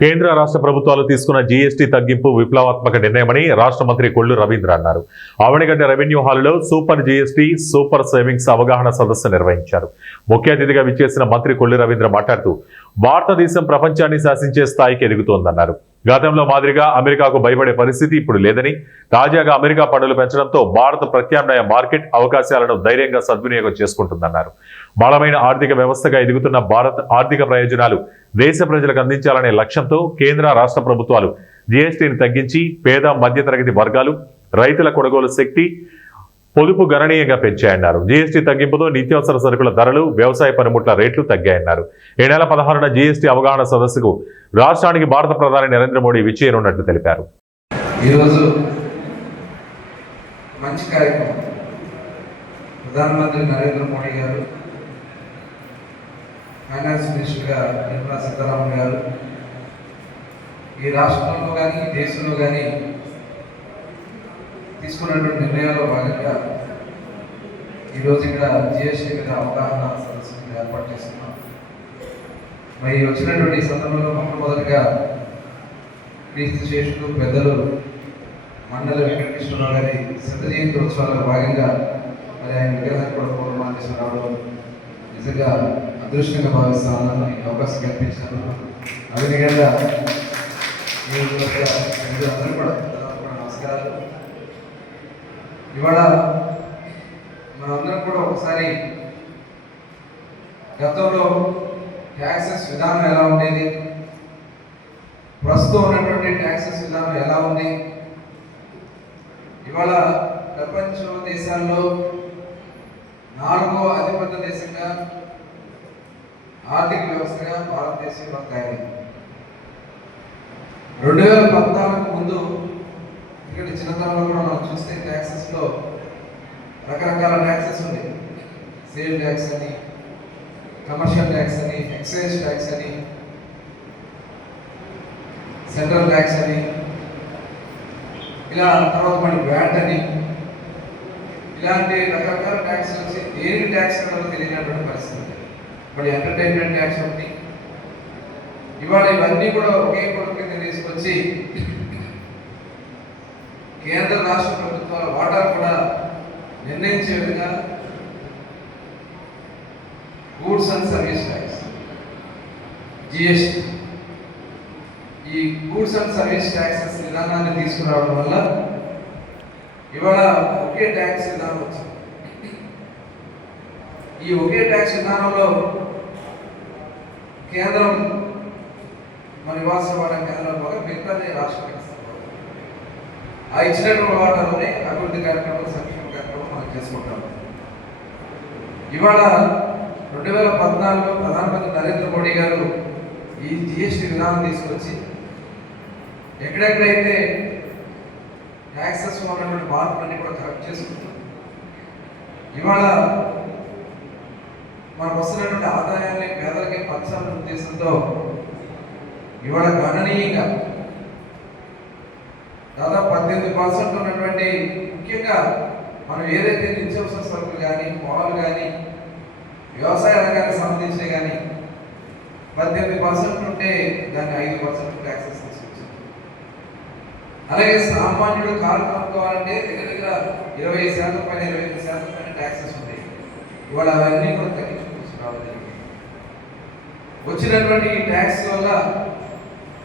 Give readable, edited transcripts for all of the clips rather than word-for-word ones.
కేంద్ర రాష్ట్ర ప్రభుత్వాలు తీసుకున్న జీఎస్టీ తగ్గింపు విప్లవాత్మక నిర్ణయమని రాష్ట్ర మంత్రి కొల్లు రవీంద్ర అన్నారు. ఆవణిగడ్డ రెవెన్యూ హాలులో సూపర్ జీఎస్టీ సూపర్ సేవింగ్స్ అవగాహన సదస్సు నిర్వహించారు. ముఖ్య అతిథిగా విచ్చేసిన మంత్రి కొల్లు రవీంద్ర మాట్లాడుతూ భారతదేశం ప్రపంచాన్ని శాసించే స్థాయికి ఎదుగుతోందన్నారు. గతంలో మాదిరిగా అమెరికాకు భయపడే పరిస్థితి ఇప్పుడు లేదని, తాజాగా అమెరికా పన్నులు పెంచడంతో భారత ప్రత్యామ్నాయ మార్కెట్ అవకాశాలను ధైర్యంగా సద్వినియోగం చేసుకుంటుందన్నారు. బలమైన ఆర్థిక వ్యవస్థగా ఎదుగుతున్న భారత్ ఆర్థిక ప్రయోజనాలు దేశ ప్రజలకు అందించాలనే లక్ష్యంతో కేంద్ర రాష్ట్ర ప్రభుత్వాలు జీఎస్టీని తగ్గించి పేద మధ్యతరగతి వర్గాలు, రైతుల కొనుగోలు శక్తి, పొదుపు గణనీయంగా పెంచాయన్నారు. జీఎస్టీ తగ్గింపుతో నిత్యావసర సరుకుల ధరలు, వ్యవసాయ పనిముట్ల రేట్లు తగ్గాయన్నారు. ఈ నెల 16న జీఎస్టీ అవగాహన సదస్సుకు రాష్ట్రానికి భారత ప్రధాని నరేంద్ర మోడీ విచ్చేయనున్నట్లు తెలిపారు. ఈరోజు మంచి కార్యక్రమం. ప్రధానమంత్రి నరేంద్ర మోడీ గారు, ఫైనాన్స్ మినిస్టర్గా నిర్మలా సీతారామన్ గారు ఈ రాష్ట్రంలో కానీ దేశంలో కానీ తీసుకున్నటువంటి నిర్ణయాల్లో భాగంగా ఈరోజు ఇక్కడ జిఎస్టీ మీద అవగాహన సదస్సు ఏర్పాటు చేస్తున్నాం. మరి వచ్చినటువంటి సందర్భంలో మొట్టమొదటిగా క్రీస్తు శేషులు పెద్దలు మండల వెంకటకృష్ణరావు గారి శత జయంతి ఉత్సవాల్లో భాగంగా మరి ఆయన విగ్రహాన్ని కూడా పూర్వమాదేశం రావడం నిజంగా అదృష్టంగా భావిస్తానని అవకాశం కల్పించాను. అవినిగంగా అందరూ కూడా నమస్కారాలు. ఇవాళ మనందరం కూడా ఒకసారి గతంలో ట్యాక్సెస్ విధానం ఎలా ఉండేది, ప్రస్తుతం ఉన్నటువంటి ట్యాక్సెస్ విధానం ఎలా ఉంది, ఇవాళ ప్రపంచ దేశాల్లో 4వ అతిపెద్ద దేశంగా ఆర్థిక వ్యవస్థగా భారతదేశం తయారైంది. 2014 ముందు ఇక్కడ చిన్నతనంలో కూడా మనం చూస్తే ట్యాక్సెస్లో రకరకాల ట్యాక్సెస్ ఉంది. సేల్ ట్యాక్స్ అని, కమర్షియల్ ట్యాక్స్ అని, ఎక్సైజ్ ట్యాక్స్ అని, సెంట్రల్ ట్యాక్స్ అని, ఇలా తర్వాత మళ్ళీ వ్యాట్ అని, ఇలాంటి రకరకాల ట్యాక్స్ వచ్చి దేనికి ట్యాక్స్ కట్టాలో తెలియనటువంటి పరిస్థితి. మళ్ళీ ఎంటర్టైన్మెంట్ ట్యాక్స్ ఉంది. ఇవాళ ఇవన్నీ కూడా ఒకే కొడుకు కింద తీసుకొచ్చి కేంద్ర రాష్ట్ర ప్రభుత్వాల వాటాలు కూడా నిర్ణయించే విధంగా goods and service tax GST, ఈ గూడ్స్ అండ్ సర్వీస్ ట్యాక్సెస్ విధానాన్ని తీసుకురావడం వల్ల ఇవాళ ఒకే ట్యాక్స్ విధానం వచ్చింది. ఈ ఒకే ట్యాక్స్ విధానంలో కేంద్రం మన నివాస వాడ కేంద్రం ద్వారా మిగతా రాష్ట్రానికి ఆ ఇచ్చినటువంటి వాటాలోనే అభివృద్ధి కార్యక్రమాలు, సంక్షేమ కార్యక్రమం మనం చేసుకుంటాం. ఇవాళ 2014లో ప్రధానమంత్రి నరేంద్ర మోడీ గారు ఈ జిఎస్టీ విధానం తీసుకొచ్చి ఎక్కడెక్కడైతే ట్యాక్సెస్ ఉన్నటువంటి మార్పులన్నీ కూడా కరెక్ట్ చేసుకుంటాం. ఇవాళ మనకు వస్తున్నటువంటి ఆదాయాన్ని పేదలకి పంచాలనే ఉద్దేశంతో ఇవాళ గణనీయంగా దాదాపు 18% ఉన్నటువంటి, ముఖ్యంగా మనం ఏదైతే నిత్యావసర సరుకులు కానీ, పాలు కానీ, వ్యవసాయ రంగానికి సంబంధించిన కానీ 18% ఉంటే దాన్ని 5% ట్యాక్సెస్ తీసుకొచ్చింది. అలాగే సామాన్యుడు కారు కొనుక్కోవాలంటే దగ్గర 20% పైన 25% పైన ట్యాక్సెస్ ఉంటాయి. ఇవాళ అవన్నీ కూడా తగ్గించుకుంటున్నాం. వచ్చినటువంటి ఈ ట్యాక్స్ వల్ల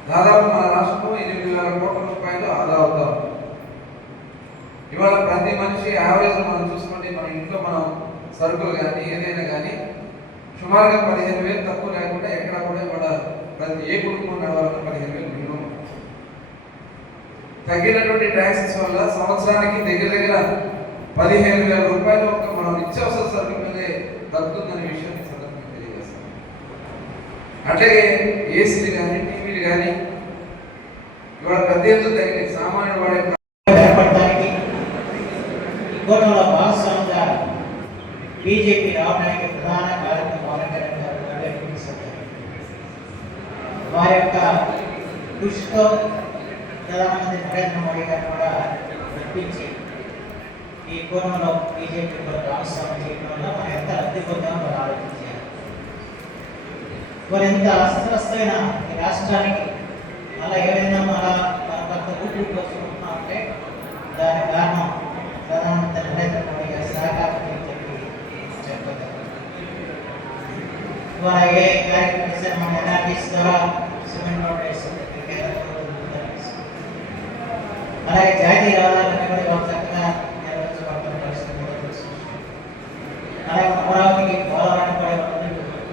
దాదాపు మన రాష్ట్రంలో 8,000 కోట్ల రూపాయలు ఆదా అవుతాం. ఇవాళ ప్రతి మనిషి యావరేజ్ మనం చూసుకోండి, మన ఇంట్లో మనం సరుకులు కానీ ఏదైనా కానీ సుమారుగా 15,000 తక్కువ లేకుండా ఎక్కడ కూడా ఇవాళ ప్రతి ఏ కుటుంబం నడవాలన్నా 15,000 మినిమం. తగ్గినటువంటి ట్యాక్సెస్ వల్ల సంవత్సరానికి దగ్గర 15,000 రూపాయలు ఒక మనం నిత్యావసర సరుకుల మీదే తగ్గుతుందనే విషయాన్ని సందర్భంగా తెలియజేస్తాం. అట్లాగే ఏసీలు కానీ, టీవీలు కానీ ఇవాళ పెద్ద ఎత్తున తగ్గినాయి. సామాన్యుడు వాడే ఏర్పడటానికి కోటంలో భాగస్వామిగా బీజేపీ రావడానికి ప్రధాన కారణం వారి యొక్క కృషితో ప్రధానమంత్రి నరేంద్ర మోడీ గారు కూడా నడిపించి ఈ కోణంలో బీజేపీ కూడా భాగస్వామ్యం చేయడం వల్ల మనం ఎంత అద్భుతంగా మనం ఆలోచించారు. మరి ఎంత అస్తవ్యస్తమైన రాష్ట్రానికి అలా ఏదైనా మన కొంత ఊపిరి వస్తున్నాం అంటే దాని కారణం ప్రధానమంత్రి నరేంద్ర మోడీ గారి సహకారం అని చెప్పి చెప్పగలం. ఇవాళ ఏ కార్యక్రమం చేస్తే మన ఎన్ఆర్టీస్ ద్వారా సిమెంట్ రోడ్ వేస్తుంది, అలాగే జాతీయ రహదారులన్నీ కూడా ఒక చక్కగా నిర్వహించబడుతున్న పరిస్థితి కూడా తెలుసు. అలాగే అమరావతికి పోలవరాన్ని కూడా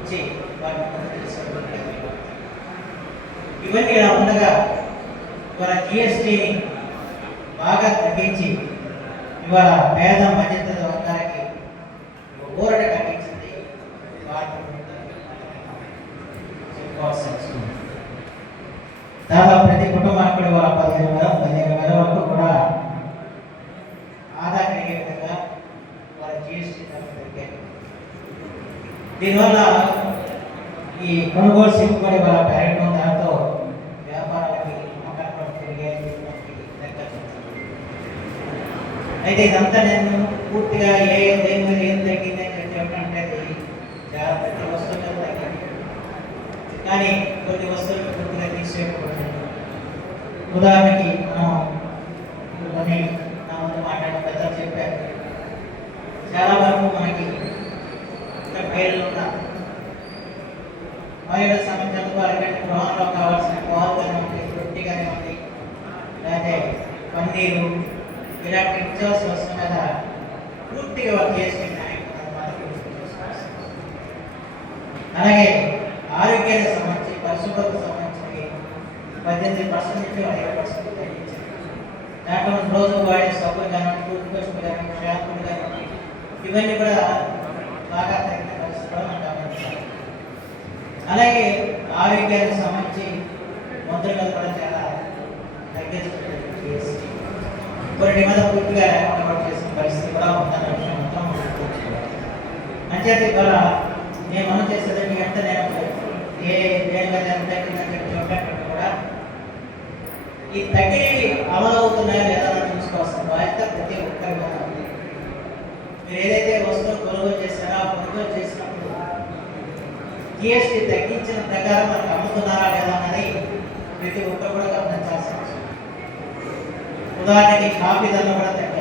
ఇచ్చి వాటిని తీసుకుంటుంది. ఇవన్నీ ఇలా ఉండగా ఇవాళ జిఎస్టీని బాగా తగ్గించి ఇవాళ పేద మధ్యతరగతి వర్గాలకి ఊరట కట్టించింది దాదాపు ప్రతి కుటుంబానికి కూడా ఇవాళ 15,000 వరకు కూడా ఆదా కలిగే విధంగా వాళ్ళ జిఎస్టీ తగ్గారు. దీనివల్ల ఈ కొనుగోలు శక్తి కూడా ఇవాళ పెరగడం, దాంతో వ్యాపారాలకి అమ్మకాలు పెరిగాయి. అయితే ఇదంతా నేను పూర్తిగా దేని మీద ఏం తగ్గిందని చెప్పంటే చాలా ప్రతి వస్తువులు తగ్గింది, కానీ కొన్ని వస్తువులు పూర్తిగా తీసేయకూడదు. ఉదాహరణకి మనం కొన్ని నా ముందు మాట్లాడిన పెద్దలు చెప్పారు, చాలా వరకు మనకి బయలు ఉన్న మహిళల సమస్యలకు అరగంట గృహంలో కావాల్సిన పాలు కానివ్వండి, రొట్టి కానివ్వండి, లేకపోతే పన్నీరు, ఇలాంటి నిత్యావసర వస్తువుల మీద పూర్తిగా వర్క్ చేసుకున్నాయి. అలాగే ఆరోగ్యానికి సంబంధించి పరిశుభ్రతకు సంబంధించి 18% నుంచి 50% తగ్గించారు. దాంట్లో రోజు వాడే సబ్బులు కానివ్వండి, టూత్ పేస్ట్ కానివ్వండి, షాంపూలు కానివ్వండి, ఇవన్నీ కూడా బాగా తగ్గిన పరిస్థితుల్లో మనం గమనించాలి. అలాగే ఆరోగ్యానికి సంబంధించి మందుల మీద కూడా చాలా తగ్గించుకుంటుంది. కొన్ని మీద పూర్తిగా ఏర్పాటు చేసిన పరిస్థితి కూడా ఉందన్న విషయం మొత్తం అంచేత ద్వారా నేను మనం చేసేది మీ అంతా నేను దేని మీద ఎంత తగ్గిందని చెప్పి చెప్పినట్టు కూడా ఈ తగ్గినవి అమలు అవుతున్నాయో లేదా చూసుకోవాల్సిన బాధ్యత ప్రతి ఒక్కరి మీద ఉంది. మీరు ఏదైతే వస్తువులు కొనుగోలు చేస్తారో ఆ కొనుగోలు చేసినప్పుడు జిఎస్టీ తగ్గించిన ప్రకారం మనకు అమ్ముతున్నారా లేదా అన్నది ప్రతి ఒక్కరు కూడా గమనించాల్సిన అవసరం. ఉదాహరణకి కాఫీ ధరలు కూడా తగ్గాయి.